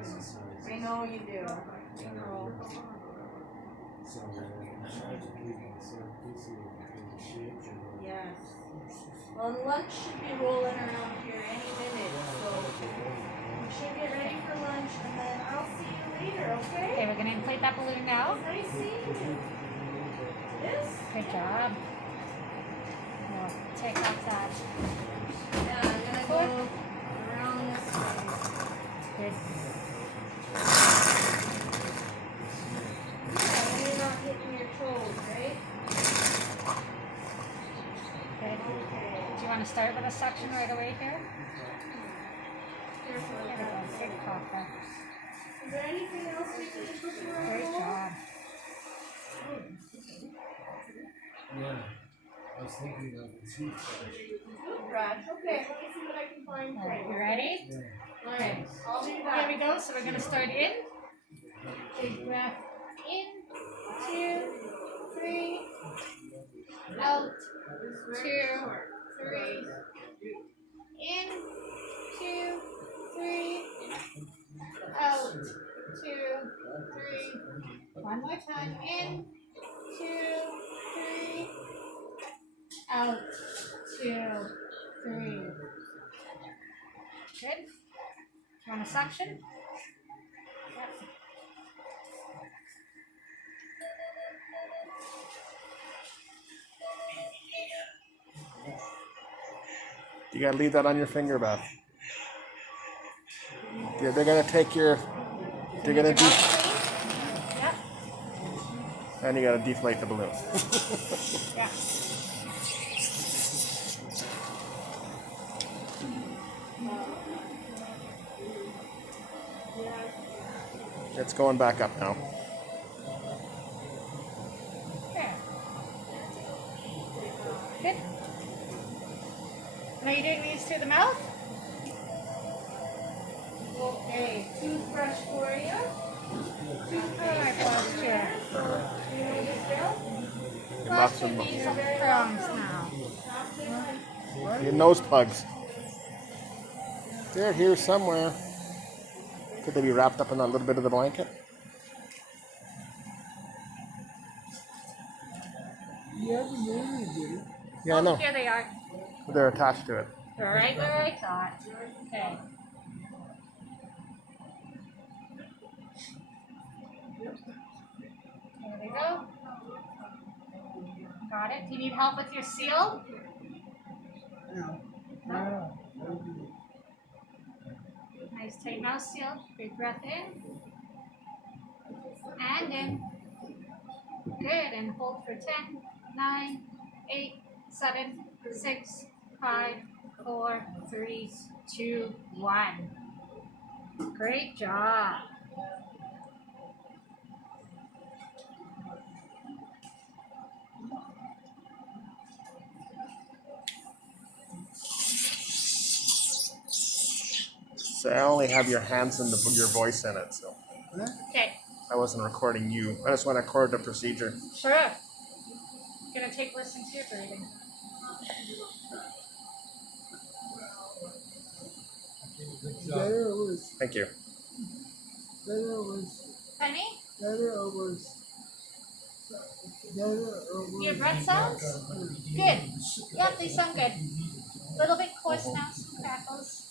I know you do. I know. Yes. Well, lunch should be rolling around here any minute, so we should get ready for lunch, and then I'll see you later, okay? Okay, we're going to inflate that balloon now. Nice seeing you. Yes? Good job. We'll take off that. Yeah, I'm going to go around this way. Good. Yeah, and you're not hitting your toes, right? Good. Okay. Do you want to start with a suction right away here? Careful. There we go. Good cough there. Is there anything else we can do before I Great go? job. Yeah, I was thinking of the toothbrush. Toothbrush. Okay, let me see what I can find All for right, you. you ready? Yeah. Alright, I'll do Here that. we go. So we're going to start in. Big breath in, 2, 3, out, 2, 3, in, 2, 3, out, 2, 3. One more time. In, 2, 3, out, 2, 3. Good. You want a suction? Yep. You gotta leave that on your finger, Beth. Yeah, they're gonna take your. They're gonna Yep. and you gotta deflate the balloon. Yeah. It's going back up now. There. Good. Now you're doing these through the mouth? Okay, toothbrush for you. Alright, posture. You know this bill? Your mouth Posture and needs some crumbs now. your nose plugs. They're here somewhere. Could they be wrapped up in a little bit of the blanket? Yeah, I know. Here they are. They're attached to it. They're right where I thought. Okay. There we go. Got it. Do you need help with your seal? No. Nice tight mouth seal. Big breath in. And in. Good. And hold for 10, 9, 8, 7, 6, 5, 4, 3, 2, 1. Great job. So I only have your hands and your voice in it, so Okay. I wasn't recording you. I just want to record the procedure. Sure. Gonna listen to your breathing. Thank you. Honey, Your your breath sounds good. Yep, they sound good. A little bit coarse now, some crackles.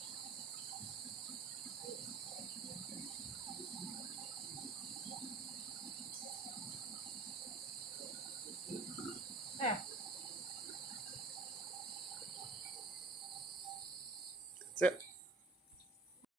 There. That's it.